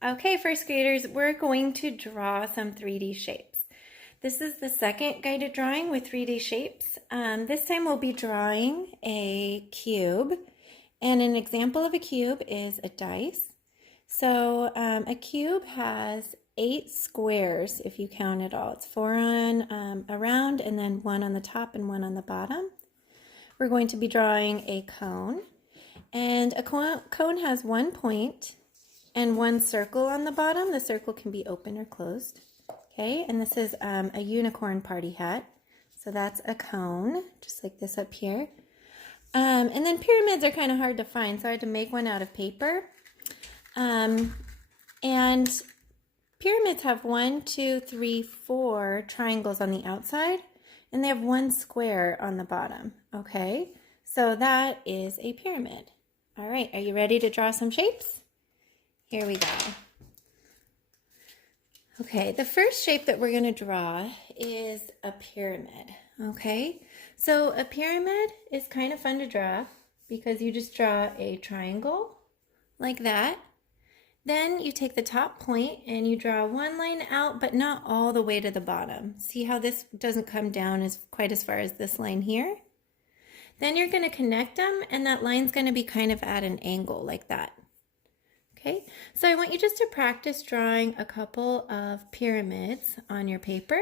Okay, first graders, we're going to draw some 3D shapes. This is the second guided drawing with 3D shapes. This time we'll be drawing a cube, and an example of a cube is a dice. So a cube has 8 squares if you count it all. It's 4 on a round and then 1 on the top and 1 on the bottom. We're going to be drawing a cone, and a cone has 1 point and 1 circle on the bottom. The circle can be open or closed. Okay, and this is a unicorn party hat. So that's a cone, just like this up here. And then pyramids are kind of hard to find, so I had to make one out of paper. And pyramids have 1, 2, 3, 4 triangles on the outside, and they have 1 square on the bottom. Okay, so that is a pyramid. All right, are you ready to draw some shapes? Here we go. Okay, the first shape that we're going to draw is a pyramid. Okay, so a pyramid is kind of fun to draw because you just draw a triangle like that. Then you take the top point and you draw 1 line out, but not all the way to the bottom. See how this doesn't come down quite as far as this line here? Then you're going to connect them, and that line's going to be kind of at an angle like that. Okay, so I want you just to practice drawing a couple of pyramids on your paper.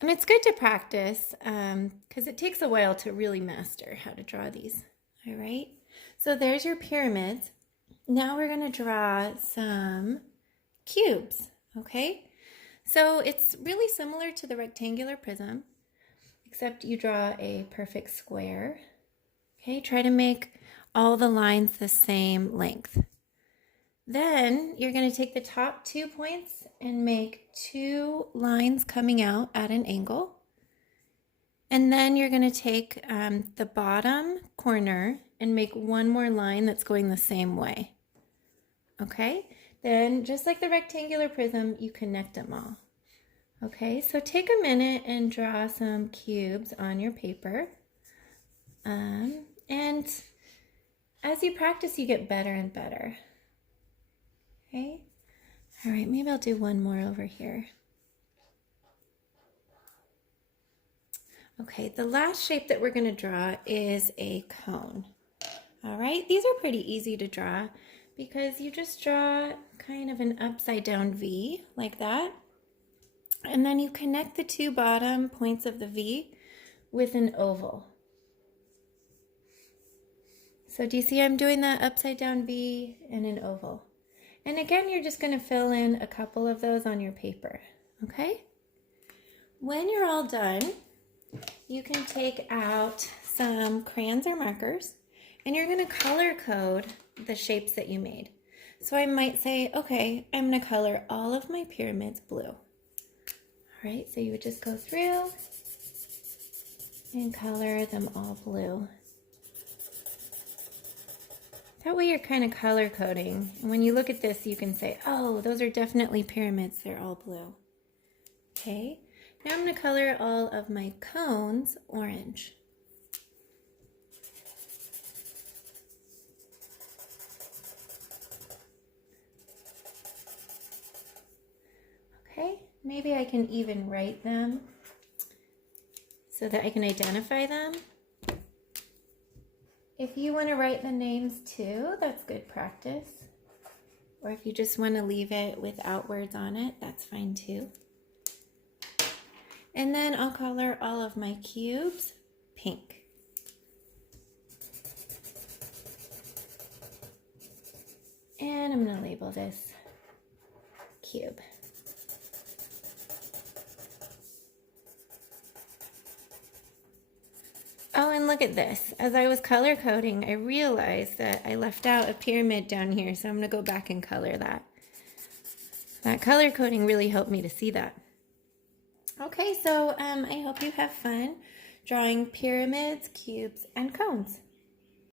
And it's good to practice because it takes a while to really master how to draw these. All right, so there's your pyramids. Now we're going to draw some cubes. Okay, so it's really similar to the rectangular prism, except you draw a perfect square. Okay, try to make all the lines the same length. Then you're going to take the top 2 points and make 2 lines coming out at an angle. And then you're going to take the bottom corner and make 1 more line that's going the same way. Okay, then just like the rectangular prism, you connect them all. Okay, so take a minute and draw some cubes on your paper. And as you practice, you get better and better. Okay, all right, maybe I'll do 1 more over here. Okay, the last shape that we're going to draw is a cone. All right, these are pretty easy to draw because you just draw kind of an upside down V like that. And then you connect the 2 bottom points of the V with an oval. So do you see I'm doing that upside down V and an oval? And again, you're just going to fill in a couple of those on your paper, okay? When you're all done, you can take out some crayons or markers, and you're going to color code the shapes that you made. So I might say, okay, I'm going to color all of my pyramids blue. All right, so you would just go through and color them all blue. That way you're kind of color coding. And when you look at this, you can say, oh, those are definitely pyramids. They're all blue. Okay, now I'm going to color all of my cones orange. Okay, maybe I can even write them so that I can identify them. If you want to write the names too, that's good practice. Or if you just want to leave it without words on it, that's fine too. And then I'll color all of my cubes pink. And I'm going to label this cube. Oh, and look at this. As I was color coding, I realized that I left out a pyramid down here, so I'm going to go back and color that. That color coding really helped me to see that. Okay, so I hope you have fun drawing pyramids, cubes, and cones.